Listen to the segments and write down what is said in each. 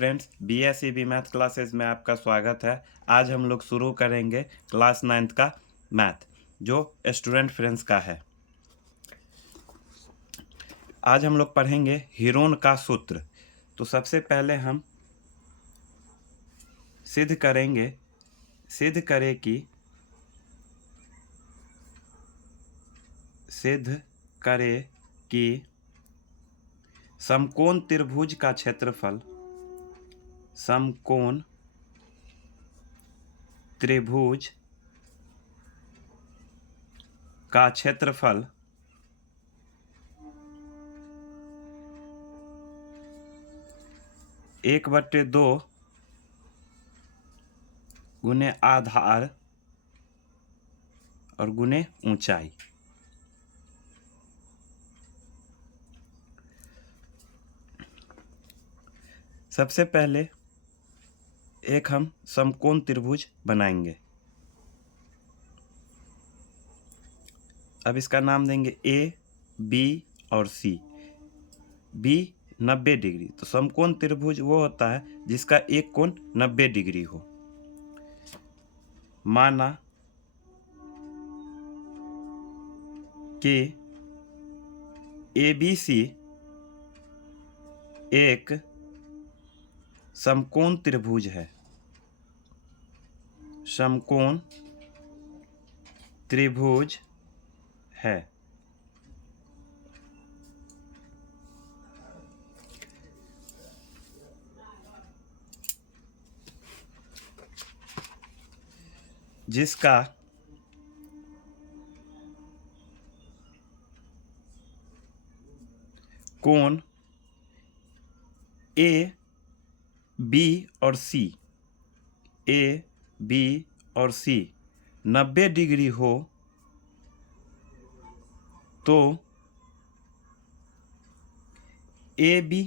Friends, BSEB math classes में आपका स्वागत है। आज हम लोग शुरू करेंगे क्लास 9th का मैथ जो स्टूडेंट फ्रेंड्स का है। आज हम लोग पढ़ेंगे हीरोन का सूत्र। तो सबसे पहले हम सिद्ध करें कि समकोण त्रिभुज का क्षेत्रफल समकोण त्रिभुज का क्षेत्रफल 1/2 गुने आधार और गुने ऊंचाई। सबसे पहले एक हम समकोण त्रिभुज बनाएंगे। अब इसका नाम देंगे ए, बी और सी। बी 90 डिग्री, तो समकोण त्रिभुज वो होता है जिसका एक कोण 90 डिग्री हो। माना कि ABC एक समकोण त्रिभुज है। समकोण त्रिभुज है। जिसका कोण ए, बी और सी 90 डिग्री हो तो ए बी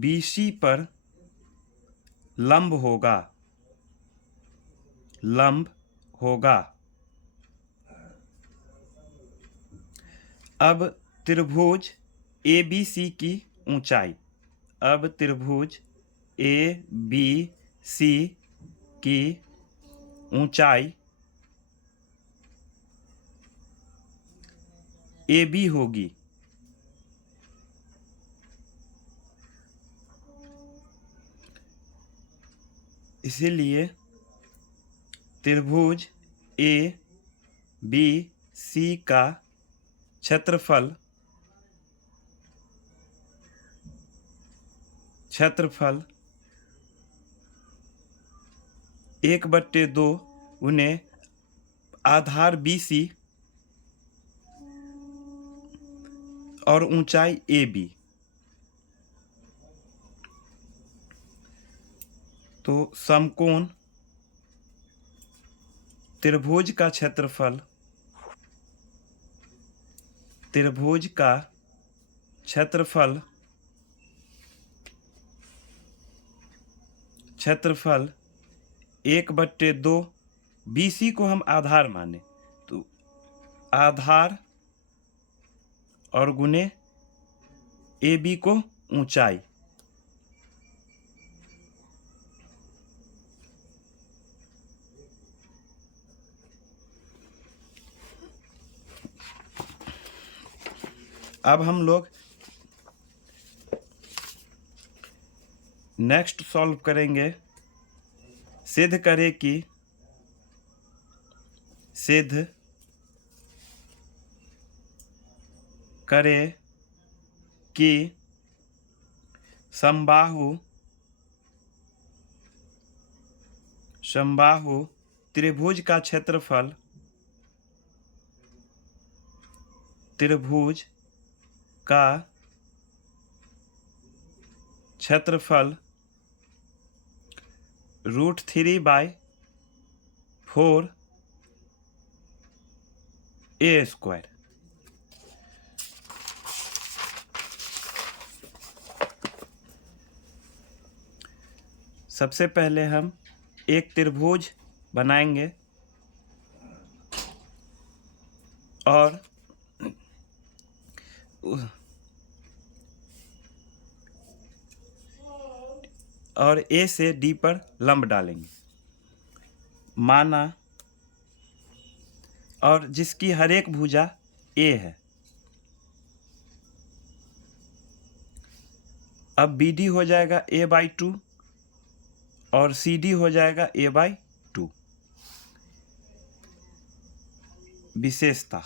BC पर लंब होगा। अब त्रिभुज ABC की ऊंचाई। अब त्रिभुज ABC की ऊंचाई AB होगी। इसीलिए त्रिभुज ABC का क्षेत्रफल 1/2 उन्हें आधार BC और ऊंचाई AB। तो समकोण त्रिभुज का क्षेत्रफल क्षेत्रफल 1/2 BC को हम आधार माने तो आधार और गुने AB को ऊंचाई। अब हम लोग नेक्स्ट सॉल्व करेंगे। सिद्ध करें कि समबाहु त्रिभुज का क्षेत्रफल 3/4 A²। सबसे पहले हम एक त्रिभुज बनाएंगे और और ए से डी पर लंब डालेंगे। माना, और जिसकी हर एक भुजा ए है। अब बी डी हो जाएगा a/2 और सी डी हो जाएगा a/2। विशेषता,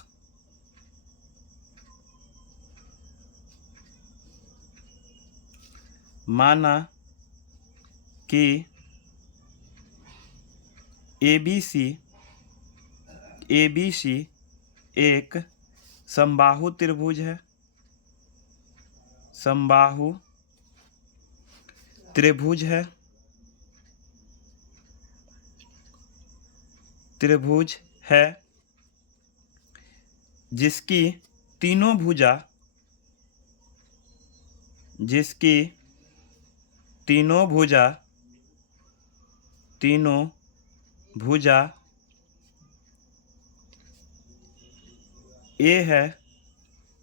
माना कि ABC एक समबाहु त्रिभुज है। समबाहु त्रिभुज है। त्रिभुज है जिसकी तीनों भुजा ए है,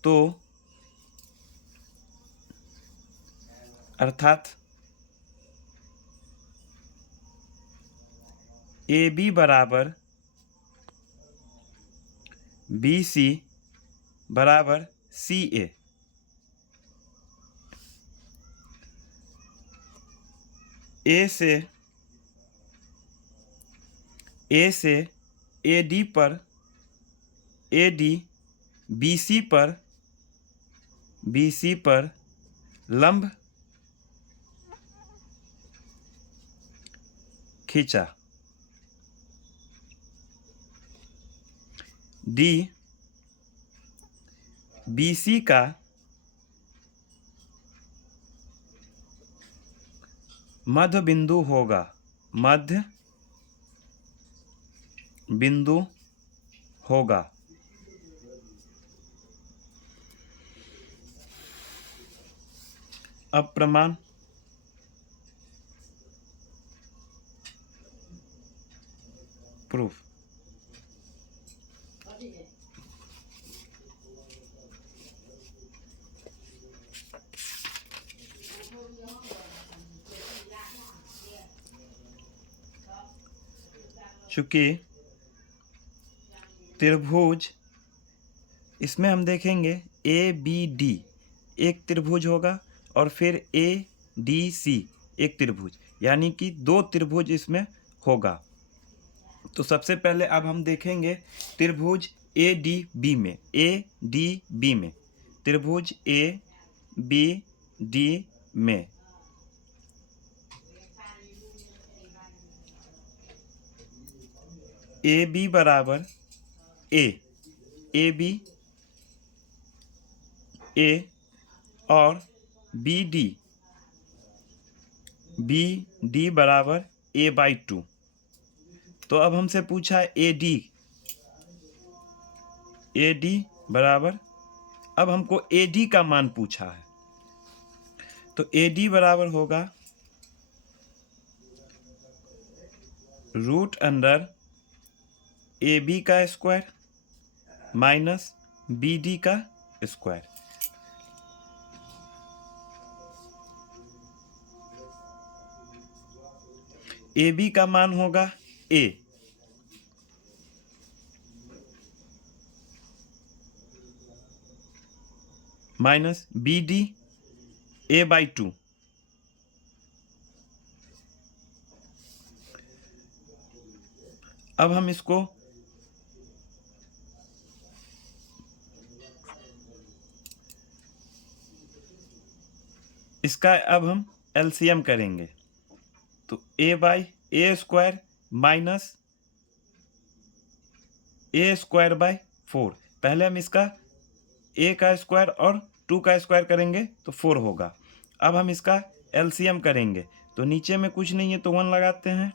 तो अर्थात AB बराबर BC बराबर CA। ए से AD पर, AD BC पर लंब खींचा। D BC का मध्य बिंदु होगा। मध्य बिंदु होगा। अब प्रमाण, प्रूफ। चूंकि त्रिभुज, इसमें हम देखेंगे ABD एक त्रिभुज होगा और फिर ADC एक त्रिभुज, यानी कि दो त्रिभुज इसमें होगा। तो सबसे पहले अब हम देखेंगे त्रिभुज ADB में। ADB में त्रिभुज ABD में AB बराबर A, AB A और BD बराबर a/2। तो अब हमसे पूछा है AD बराबर, अब हमको AD का मान पूछा है, तो AD बराबर होगा √अंडर AB का स्क्वायर माइनस BD का स्क्वायर। AB का मान होगा A माइनस BD a/2। अब हम इसको इसका अब हम LCM करेंगे, तो a/a² माइनस a²/4। पहले हम इसका a का स्क्वायर और 2 का स्क्वायर करेंगे तो 4 होगा। अब हम इसका LCM करेंगे, तो नीचे में कुछ नहीं है तो 1 लगाते हैं।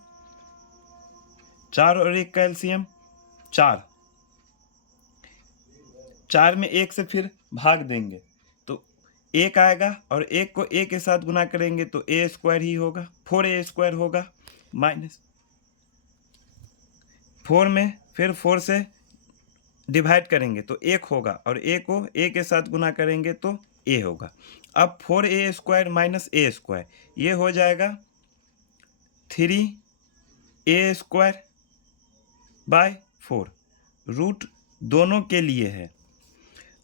4 और 1 का LCM 4। 4 में 1 से फिर भाग देंगे तो 1 आएगा और 1 को a के साथ गुना करेंगे तो a² ही होगा, 4a² होगा माइनस 4 में फिर 4 से डिवाइड करेंगे तो 1 होगा और a को a के साथ गुना करेंगे तो a होगा। अब 4a² माइनस a², ये हो जाएगा 3a² बाय 4, रूट दोनों के लिए है।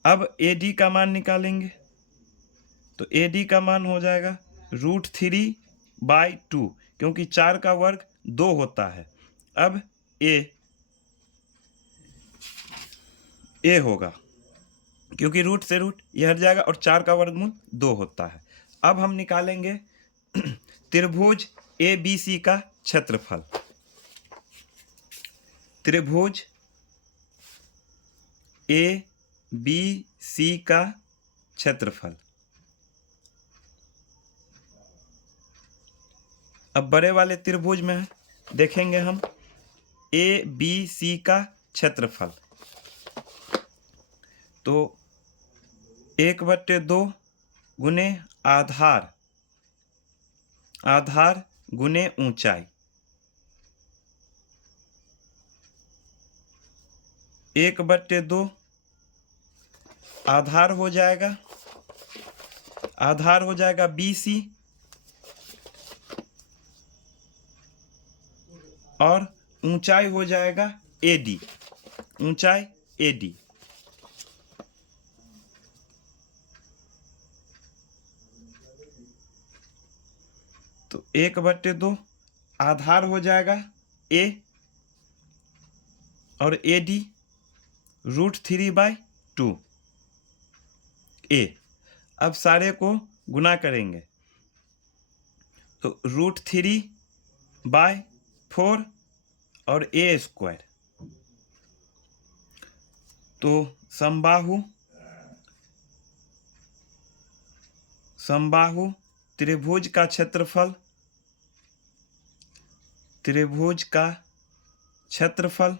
अब AD का मान निकालेंगे, तो AD का मान हो जाएगा √3/2, क्योंकि 4 का वर्ग 2 होता है। अब A होगा, क्योंकि रूट से रूट ये हट जाएगा और 4 का वर्गमूल 2 होता है। अब हम निकालेंगे त्रिभुज ABC का क्षेत्रफल। त्रिभुज ABC का क्षेत्रफल। अब बड़े वाले त्रिभुज में देखेंगे हम ABC का क्षेत्रफल, तो 1/2 गुने आधार, आधार गुने ऊंचाई, 1/2 आधार हो जाएगा, आधार हो जाएगा BC और ऊंचाई हो जाएगा AD, ऊंचाई AD। तो 1/2 आधार हो जाएगा A और AD √3/2 A। अब सारे को गुना करेंगे, तो √3/4 और A², तो समबाहु त्रिभुज का क्षेत्रफल, त्रिभुज का क्षेत्रफल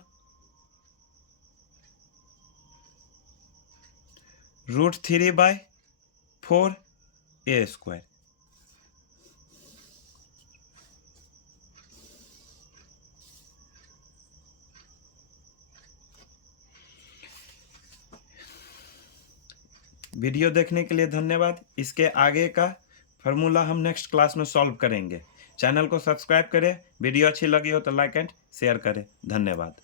√3/4 A²। वीडियो देखने के लिए धन्यवाद। इसके आगे का फार्मूला हम नेक्स्ट क्लास में सॉल्व करेंगे। चैनल को सब्सक्राइब करें, वीडियो अच्छी लगी हो तो लाइक एंड शेयर करें। धन्यवाद।